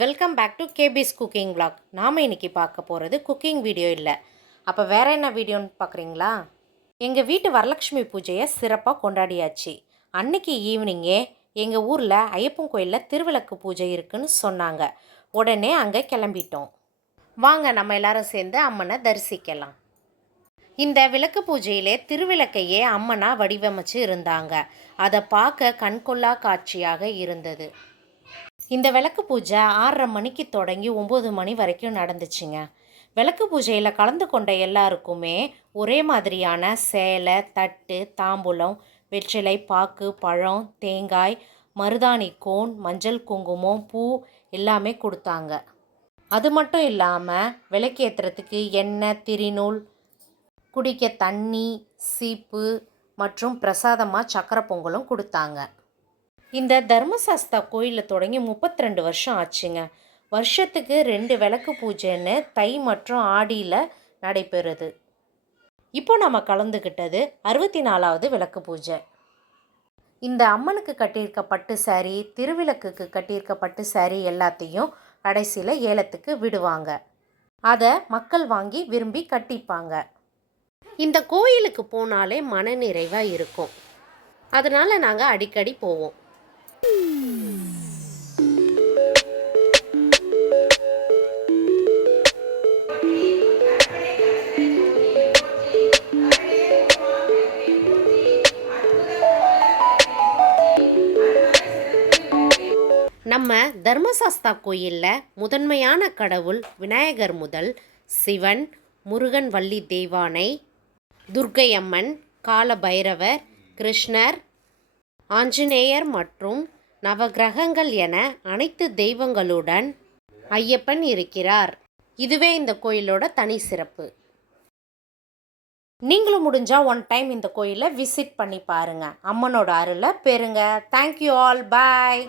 Welcome back to கேபிஸ் cooking vlog. நாம் இன்றைக்கி பார்க்க போகிறது குக்கிங் வீடியோ இல்லை. அப்போ வேறு என்ன வீடியோன்னு பார்க்குறீங்களா? எங்கள் வீட்டு வரலட்சுமி பூஜையை சிறப்பாக கொண்டாடியாச்சு. அன்றைக்கி ஈவினிங்கே எங்கள் ஊரில் ஐயப்பன் கோயிலில் திருவிளக்கு பூஜை இருக்குதுன்னு சொன்னாங்க. உடனே அங்கே கிளம்பிட்டோம். வாங்க நம்ம எல்லாரும் சேர்ந்து அம்மனை தரிசிக்கலாம். இந்த விளக்கு பூஜையிலே திருவிளக்கையே அம்மனாக வடிவமைச்சு இருந்தாங்க. அதை பார்க்க கண்கொள்ளா காட்சியாக இருந்தது. இந்த விளக்கு பூஜை 6:30 மணிக்கு தொடங்கி 9 மணி வரைக்கும் நடந்துச்சுங்க. விளக்கு பூஜையில் கலந்து கொண்ட எல்லாருக்குமே ஒரே மாதிரியான சேலை, தட்டு, தாம்பூலம், வெற்றிலை, பாக்கு, பழம், தேங்காய், மருதாணி கோன், மஞ்சள் குங்குமம், பூ எல்லாமே கொடுத்தாங்க. அது மட்டும் இல்லாமல் விளக்கேற்றுறதுக்கு எண்ணெய், திரிநூல், குடிக்க தண்ணி, சீப்பு மற்றும் பிரசாதமாக சக்கரை பொங்கலும் கொடுத்தாங்க. இந்த தர்மசாஸ்தா கோயிலில் தொடங்கி 32 வருஷம் ஆச்சுங்க. வருஷத்துக்கு 2 விளக்கு பூஜைன்னு தை மற்றும் ஆடியில் நடைபெறுது. இப்போ நம்ம கலந்துக்கிட்டது 64வது விளக்கு பூஜை. இந்த அம்மனுக்கு கட்டியிருக்க பட்டு சாரி, திருவிளக்குக்கு கட்டியிருக்க பட்டு சாரி எல்லாத்தையும் கடைசியில் ஏலத்துக்கு விடுவாங்க. அதை மக்கள் வாங்கி விரும்பி கட்டிப்பாங்க. இந்த கோயிலுக்கு போனாலே மனநிறைவாக இருக்கும். அதனால் நாங்கள் அடிக்கடி போவோம். நம்ம தர்மசாஸ்தா கோயிலில் முதன்மையான கடவுள் விநாயகர் முதல் சிவன், முருகன், வள்ளி தெய்வானை, துர்க்கை அம்மன், கால பைரவர், கிருஷ்ணர், ஆஞ்சநேயர் மற்றும் நவகிரகங்கள் என அனைத்து தெய்வங்களுடன் ஐயப்பன் இருக்கிறார். இதுவே இந்த கோயிலோட தனி சிறப்பு. நீங்களும் முடிஞ்சால் ஒன் டைம் இந்த கோயிலை விசிட் பண்ணி பாருங்கள். அம்மனோட அருளை பெறுங்க. Thank you all. பாய்.